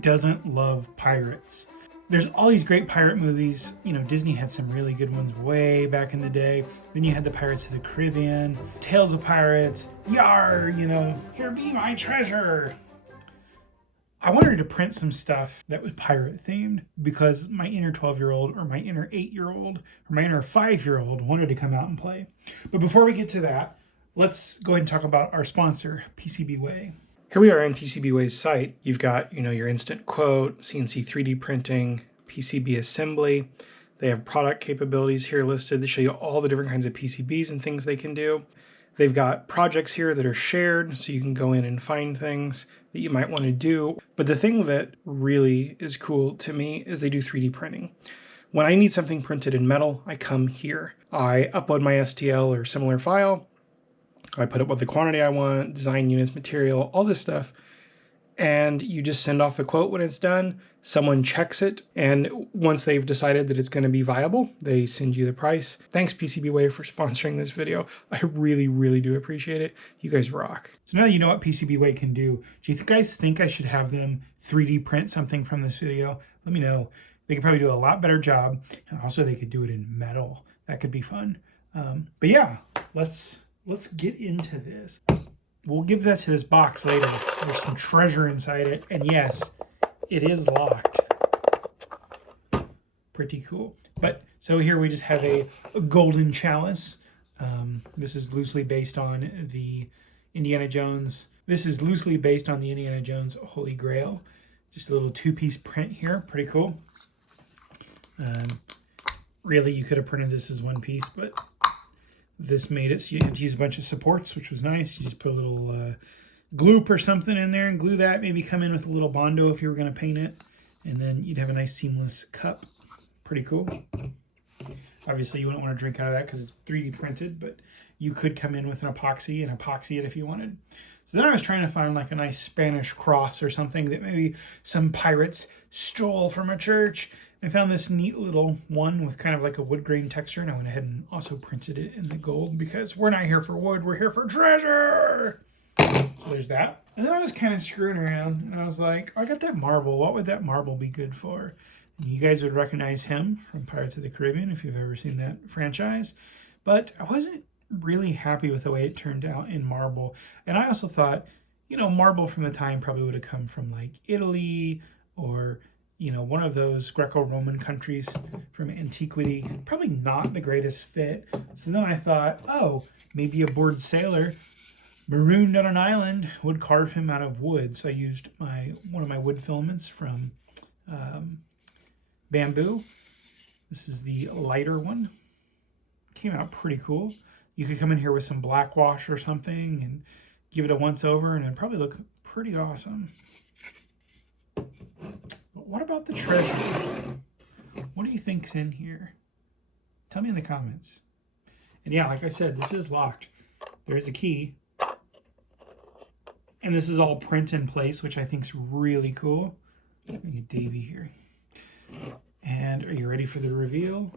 doesn't love pirates? There's all these great pirate movies. You know, Disney had some really good ones way back in the day. Then you had the Pirates of the Caribbean, Tales of Pirates, Yarrrr, you know, here be my treasure. I wanted to print some stuff that was pirate themed because my inner 12-year-old or my inner 8-year-old or my inner 5-year-old wanted to come out and play. But before we get to that, let's go ahead and talk about our sponsor, PCB Way. Here we are on PCB Way's site. You've got, you know, your instant quote, CNC 3D printing, PCB assembly. They have product capabilities here listed that show you all the different kinds of PCBs and things they can do. They've got projects here that are shared, so you can go in and find things that you might want to do. But the thing that really is cool to me is they do 3D printing. When I need something printed in metal, I come here. I upload my STL or similar file. I put up what the quantity I want, design units, material, all this stuff. And you just send off the quote when it's done. Someone checks it, and once they've decided that it's going to be viable, they send you the price. Thanks PCB Way for sponsoring this video. I really, really do appreciate it. You guys rock. So now you know what PCB Way can do. Do you guys think I should have them 3D print something from this video? Let me know. They could probably do a lot better job, and also they could do it in metal. That could be fun. But yeah, let's get into this. We'll give that to this box later. There's some treasure inside it. And yes, it is locked. Pretty cool. But so here we just have a golden chalice. This is loosely based on the Indiana Jones. This is loosely based on the Indiana Jones Holy Grail. Just a little two-piece print here. Pretty cool. Really, you could have printed this as one piece, but this made it so you had to use a bunch of supports, which was nice. You just put a little gloop or something in there and glue that. Maybe come in with a little Bondo if you were going to paint it. And then you'd have a nice seamless cup. Pretty cool. Obviously, you wouldn't want to drink out of that because it's 3D printed, but you could come in with an epoxy and epoxy it if you wanted. So then I was trying to find like a nice Spanish cross or something that maybe some pirates stole from a church. I found this neat little one with kind of like a wood grain texture, and I went ahead and also printed it in the gold because we're not here for wood, we're here for treasure. So there's that. And then I was kind of screwing around, and I was like, oh, I got that marble. What would that marble be good for? And you guys would recognize him from Pirates of the Caribbean if you've ever seen that franchise. But I wasn't really happy with the way it turned out in marble. And I also thought, you know, marble from the time probably would have come from like Italy or, you know, one of those Greco-Roman countries from antiquity. Probably not the greatest fit. So then I thought, oh, maybe a bored sailor marooned on an island would carve him out of wood. So I used one of my wood filaments from bamboo. This is the lighter one. Came out pretty cool. You could come in here with some black wash or something and give it a once over, and it'd probably look pretty awesome. But what about the treasure? What do you think's in here? Tell me in the comments. And yeah, like I said, this is locked. There's a key. And this is all print in place, which I think is really cool. Let me get Davey here. And are you ready for the reveal?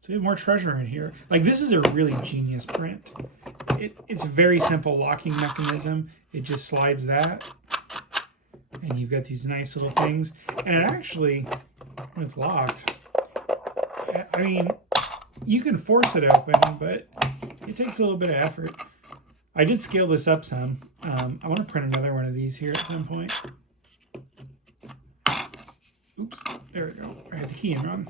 So we have more treasure in here. Like, this is a really genius print. It's a very simple locking mechanism. It just slides that. And you've got these nice little things. And it actually, when it's locked, I mean, you can force it open, but it takes a little bit of effort. I did scale this up some. I want to print another one of these here at some point. Oops, there we go. I had the key in wrong.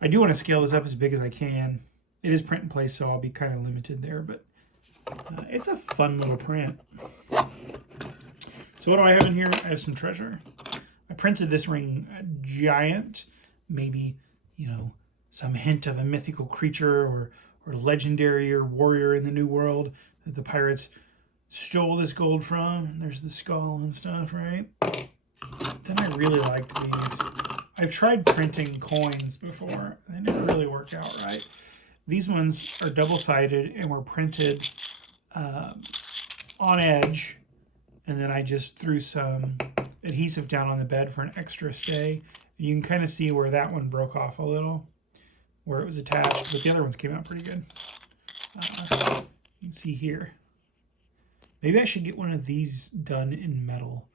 I do want to scale this up as big as I can. It is print in place, so I'll be kind of limited there, but it's a fun little print. So what do I have in here? I have some treasure. I printed this ring giant, maybe, you know, some hint of a mythical creature or legendary or warrior in the New World that the pirates stole this gold from. There's the skull and stuff, right? Then I really liked these. I've tried printing coins before. They never really work out right. These ones are double-sided and were printed on edge. And then I just threw some adhesive down on the bed for an extra stay. And you can kind of see where that one broke off a little, where it was attached. But the other ones came out pretty good. You can see here. Maybe I should get one of these done in metal.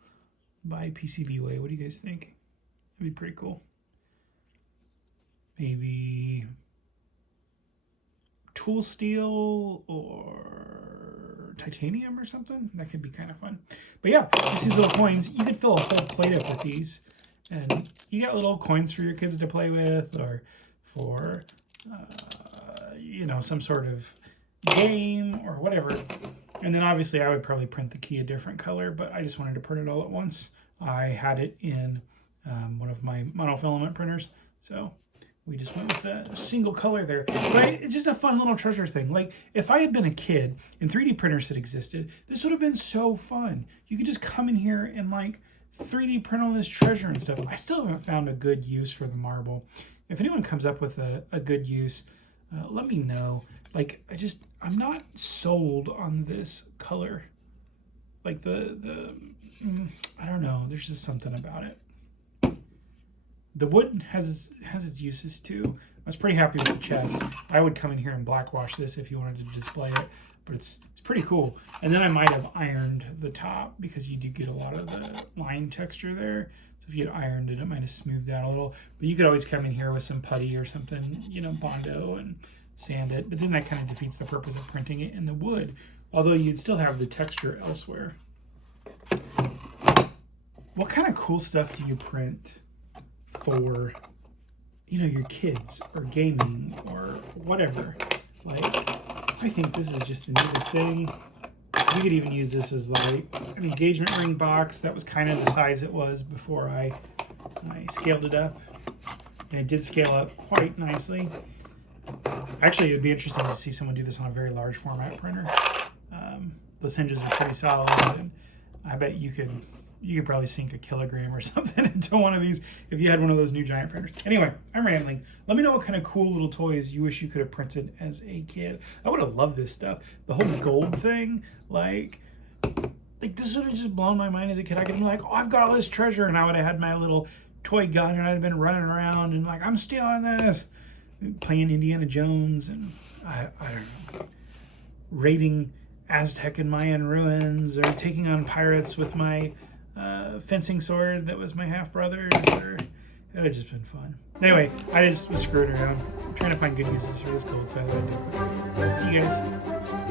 by PCB Way. What do you guys think? That'd be pretty cool. Maybe tool steel or titanium or something. That could be kind of fun. But yeah, just these little coins. You could fill a whole plate up with these. And you got little coins for your kids to play with, or for, you know, some sort of game or whatever. And then obviously I would probably print the key a different color, but I just wanted to print it all at once. I had it in one of my monofilament printers, so we just went with a single color there. But it's just a fun little treasure thing. Like, if I had been a kid and 3D printers had existed, this would have been so fun. You could just come in here and like 3D print all this treasure and stuff. I still haven't found a good use for the marble. If anyone comes up with a good use, let me know. Like, I'm not sold on this color. Like I don't know. There's just something about it. The wood has its uses too. I was pretty happy with the chest. I would come in here and black wash this if you wanted to display it, but it's pretty cool. And then I might have ironed the top because you do get a lot of the line texture there. So if you had ironed it, it might have smoothed out a little. But you could always come in here with some putty or something, you know, Bondo, and sand it. But then that kind of defeats the purpose of printing it in the wood, although you'd still have the texture elsewhere. What kind of cool stuff do you print for, you know, your kids or gaming or whatever? Like, I think this is just the neatest thing. You could even use this as like an engagement ring box. That was kind of the size it was before I scaled it up, and it did scale up quite nicely. Actually, it would be interesting to see someone do this on a very large format printer. Those hinges are pretty solid, and I bet you could probably sink a kilogram or something into one of these if you had one of those new giant printers. Anyway, I'm rambling. Let me know what kind of cool little toys you wish you could have printed as a kid. I would have loved this stuff. The whole gold thing, like this would have just blown my mind as a kid. I could be like, oh, I've got all this treasure, and I would have had my little toy gun, and I'd have been running around and like, I'm stealing this, playing Indiana Jones, and I don't know, raiding Aztec and Mayan ruins, or taking on pirates with my fencing sword that was my half-brother's, or it would have just been fun. Anyway, I just was screwing around, trying to find good uses for this gold, so I let it do. See you guys.